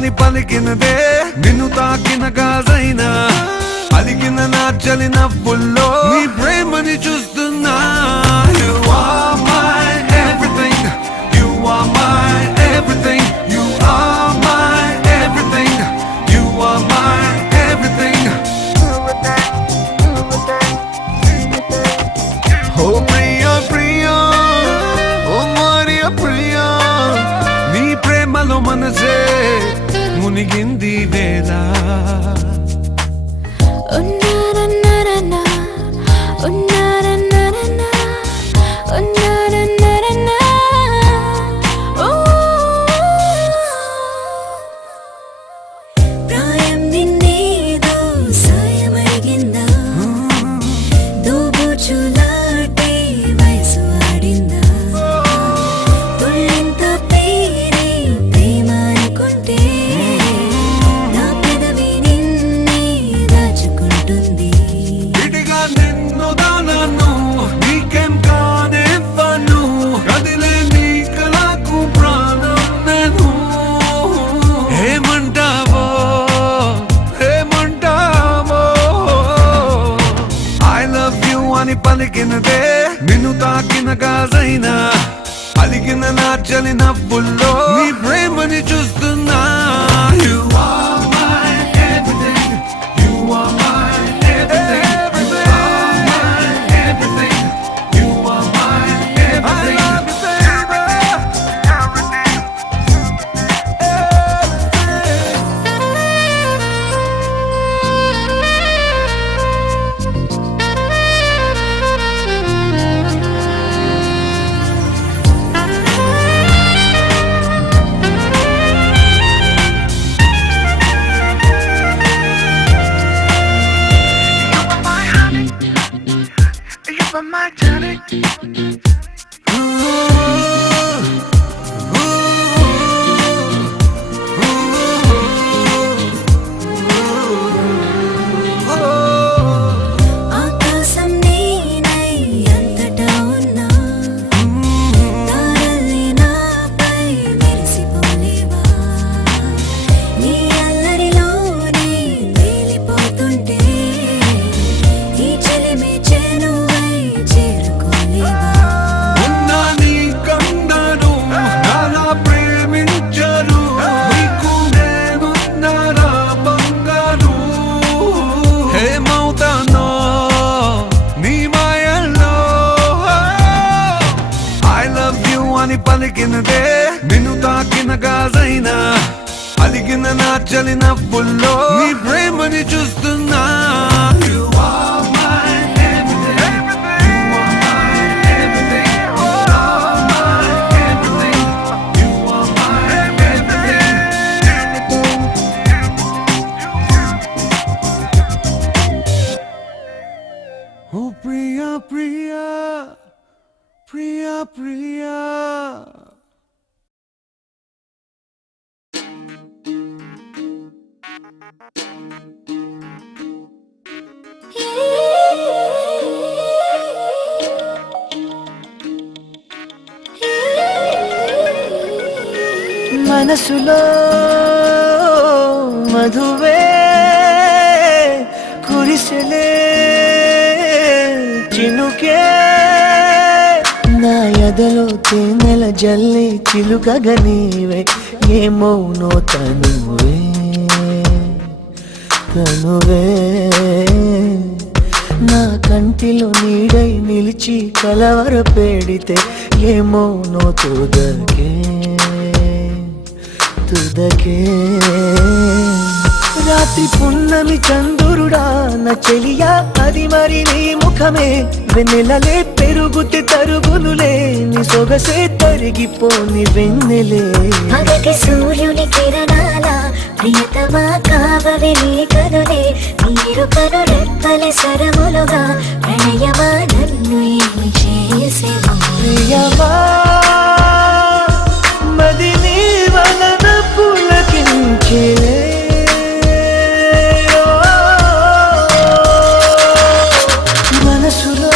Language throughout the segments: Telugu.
అని పలికినదే నిన్ను తాకిన గాజైనా అలిగిన నా చలి నవ్వుల్లో నీ ప్రేమని చూస్తున్నా. You are my everything, you are my everything, you are my everything, you are my everything. Oh Priya Priya, oh Maria Priya, నీ ప్రేమలో మనసే మునిగింది వేళ. పలికినదే నిన్ను తాకిన గాజైనా అలిగిన నా చలి నవ్వుల్లో నీ ప్రేమని చూస్తున్నా. You are my everything, you are my everything, you are my everything, you are my everything. I love you my tonic. ఆకాశం నేనై అంతటా ఉన్నా తారల్ని నాపై మెరిసిపోలేవా నీ అల్లరిలోనే తేలిపోతుంటే ఈ చెలిమే చేరువై పలికినదే నిన్ను తాకిన గాజైనా అలిగిన నా చలి నవ్వుల్లో నీ ప్రేమని చూస్తున్నా. You are my everything, you are my everything, you are my everything, you are my everything. Oh Priya Priya, Priya Priya. మనసులో మధువే కురిసెలే చినుకే నా ఎదలో తేనెల జల్లి చిలుకగా నీవే ఏమౌనో తనువే తనువే నా కంటిలో నీడై నిలిచి కలవర పెడితే ఏమౌనో తుదకే తుదకే రాత్రి పున్నమి చంద్రుడా నా చెలియా అది మరి నీ ముఖమే వెన్నెలలే పెరుగుతే తరుగునులే నీ సొగసే తరిగిపోని వెన్నెలే పగటి సూర్యుని కిరణాల ప్రియతమా కావవి నీ కనులే నీరు కను రెప్పలే సరములుగా ప్రణయమా నన్ను ఏమి చేసేవా ప్రియమా మది నీ వలన పులకించేలే మనసులో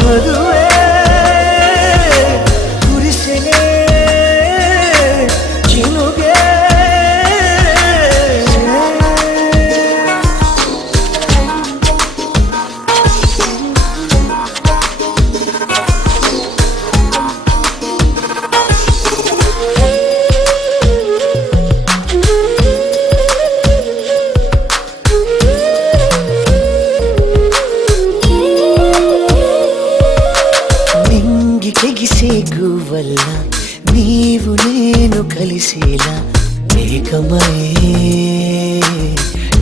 మధువే కురిసెలే చినుగే వల్ల నీవు నేను కలిసేలా ఏకమై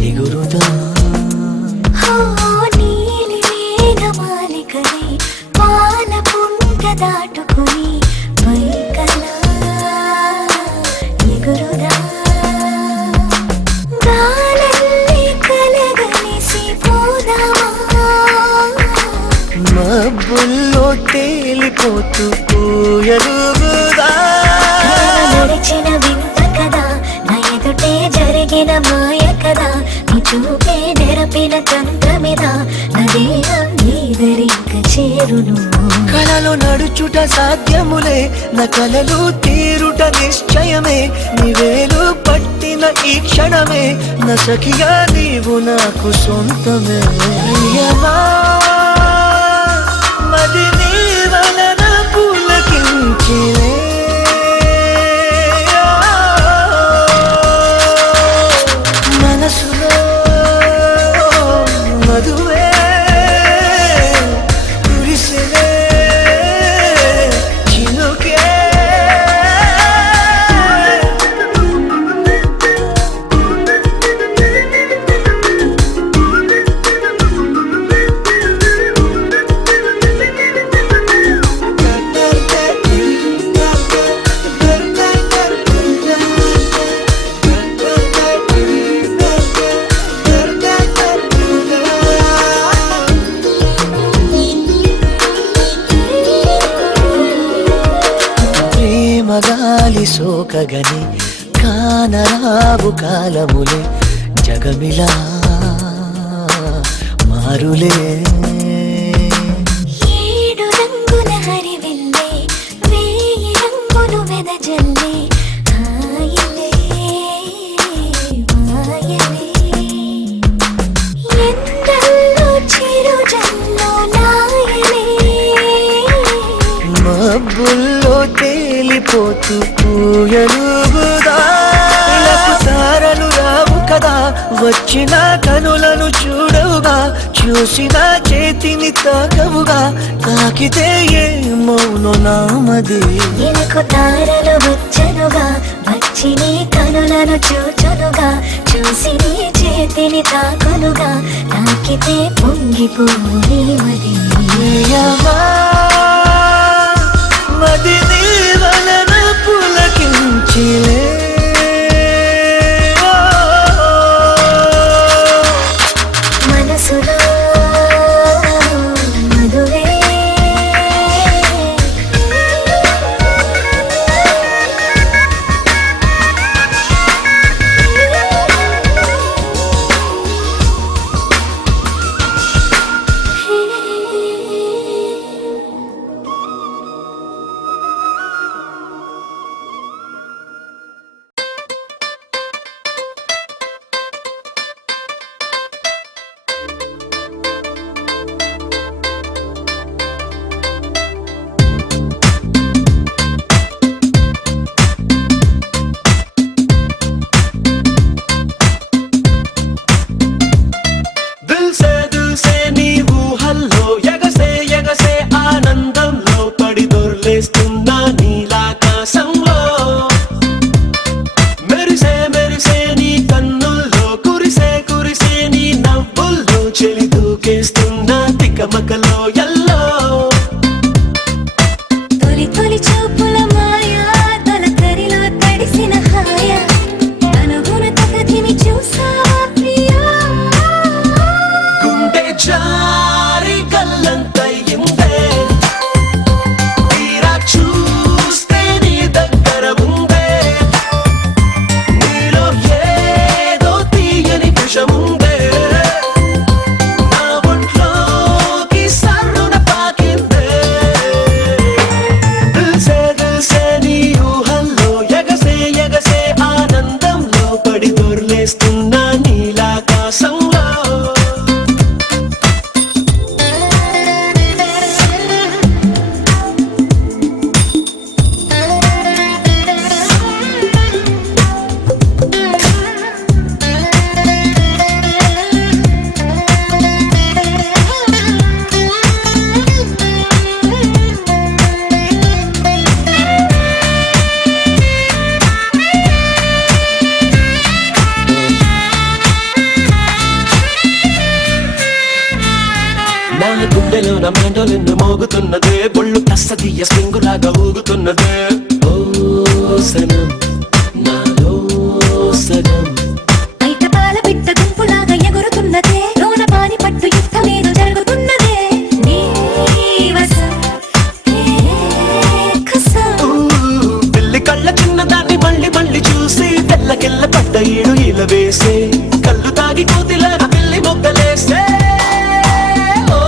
ఎగురుదా ఓ నీలి మేఘమాలికని పాల పుంట దాటుకుని పైకలా ఎగురుదా గాలల్లి కలగలిసి పోదామా మబ్బుల్లో తేలిపోతూ ఎలుగుదా నడిచిన వింత కదా నా ఎదుటే జరిగిన మాయ కదా నీ చూపే నెరపిన తంత్రమిదా నా దేహం నీదరింక చేరును కలలో నడుచుట సాధ్యములే నా కలలు తీరుట నిశ్చయమే నీవేలు పట్టిన ఈ క్షణమే నా సఖిగా నీవు నాకు సొంతమే ప్రియమా మది నీ వలన పులకించిలే మనసులో మధువే కురిసిలే చినుకే ప్రేమగాలి సోకగని కానరావు కాలములే జగమిలా మారులే ఏడు రంగుల హరివిల్లే వేయి రంగులు వెదజల్లే హాయిలే మాయలే ఎందల్లో చిరుజల్లో నాయలే మబ్బుల్లో తేలిపోతూ ఎలుగుదా తారలు రావు కదా వచ్చిన కనులను చూడవుగా చూసిన చేతిని తాకవుగా తాకితే ఏ మౌనో నామది ఇలకు తారలు వచ్చనుగా వచ్చి నీ కనులను చూచునుగా చూసి నీ చేతిని తాకునుగా తాకితే పొంగిపోయి మది ప్రియమా మది నీ వలన పులకించిలే మనసులో మధువే దిల్ సే నీ ఊహల్లో ఎగసే ఎగసే ఆనందంలో పడి దొర్లేస్తున్నా నీలాకాశంలో మెరిసే మెరిసే నీ కన్నుల్లో కురిసే కురిసే నీ నవ్వుల్లో చెలి దూకేస్తున్నా తికమకలో ఎల్లో తొలి తొలి చూపుల మాయా తొలకరిలో తడిసిన హాయ అనుగుణ తగదిని చూసావా ప్రియా గుండె జారి గల్లంతయిందే తీరా చూస్తే చెవిలోన మ్యాండోలిన్ మోగుతున్నదే బొళ్ళు కస్తీయ స్ప్రింగు లాగా ఊగుతున్నదే ఓ సనం నాలో సగం బయట పాల పిట్ట గుంపులాగా ఎగురుతున్నదే లోన పాని పట్టు యుద్ధమేదో జరుగుతున్నదే నీ వసం పిల్లి కళ్ళ చిన్నదాన్ని మళ్ళీ మళ్ళీ చూసి తెల్లకెళ్ళ పడ్డ ఈడు ఇలా వేసే కళ్ళు తాగి కోతిలాగా పిల్లి మొగ్గలేసే ఓ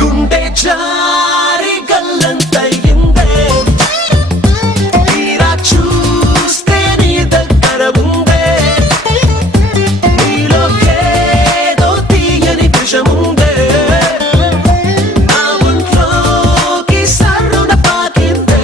గుండె జారి గల్లంతయిందే తీరా చూస్తే నీ దగ్గర ఉందే నీలో ఏదో తీయని విషముందే నా ఒంట్లోకి సర్రున పాకిందే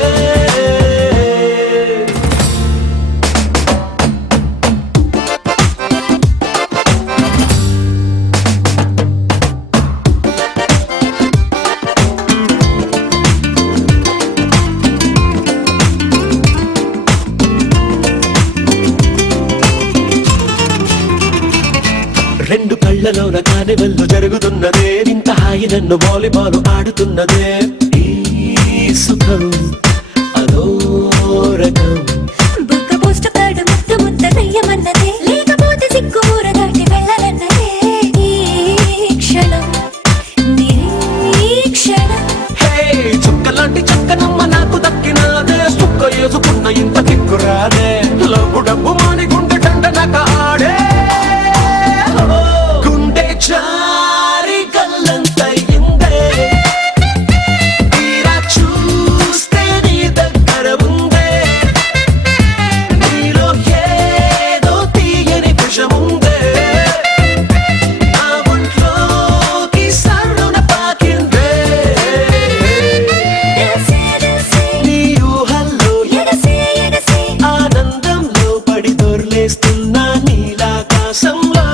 రెండు కళ్ళలోన కానివల్లు జరుగుతున్నదే ఇంత హాయి నన్ను వాలీబాల్ ఆడుతున్నదే ఈ సుఖం అదో రకం బుక్క పోస్ట్ కార్డు ముద్దు ముద్ద దయ్యమన్నదే లేకపోతే సిగ్గు ఊర దాటి వెళ్ళాలన్నదే ఈ క్షణం నిరీక్షణం హే చుక్కలాంటి చక్కనమ్మ నాకు దక్కినాదే సుక్క వేసుకున్న ఇంత దిక్కురాదే లబ్బు డబ్బు మాని గుండె దండనక ఆడే ఓ, గుండె జారి గల్లంతయిందే తీరా చూస్తే నీ దగ్గర ఉందే నీలో ఏదో తీయని విషముందే నా ఒంట్లోకి సర్రున పాకిందే ఎగసే ఎగసే నీ ఊహల్లో ఎగసే ఎగసే ఆనందంలో పడి దొర్లేస్తున్నా నీలాకాశంలో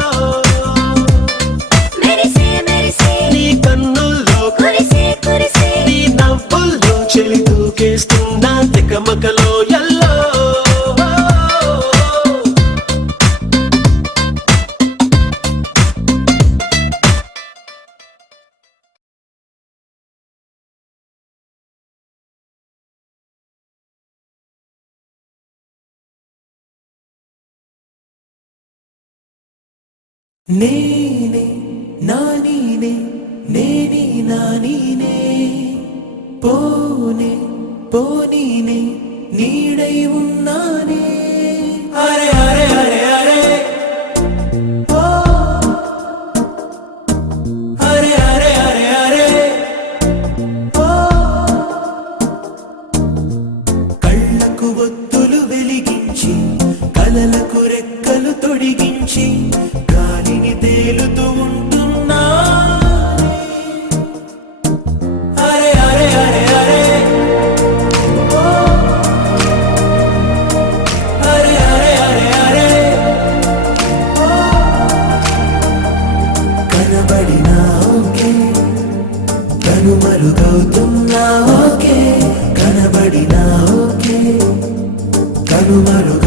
మెరిసే మెరిసే నీ కన్నుల్లో కురిసే కురిసే నీ నవ్వుల్లో చెలి దూకేస్తున్నా తికమకలో ఎల్లో నేనే నా నీనే నేనే నా నీనే పోనే పోనీనే నీడై ఉన్నానే అరే అరే అరే అరే ఓ అరే అరే అరే అరే ఓ కళ్ళకు ఒత్తులు వెలిగించి కలలకు రెక్కలు తొడిగించి గాలిని తేలుతూ ఉంటున్నా అరే అరే అరే అరే ఓ అరే అరే అరే అరే ఓ కనబడినా ఓకే కనుమరుగవుతున్నా ఓకే కనబడినా ఓకే కనుమరుగవుతున్నా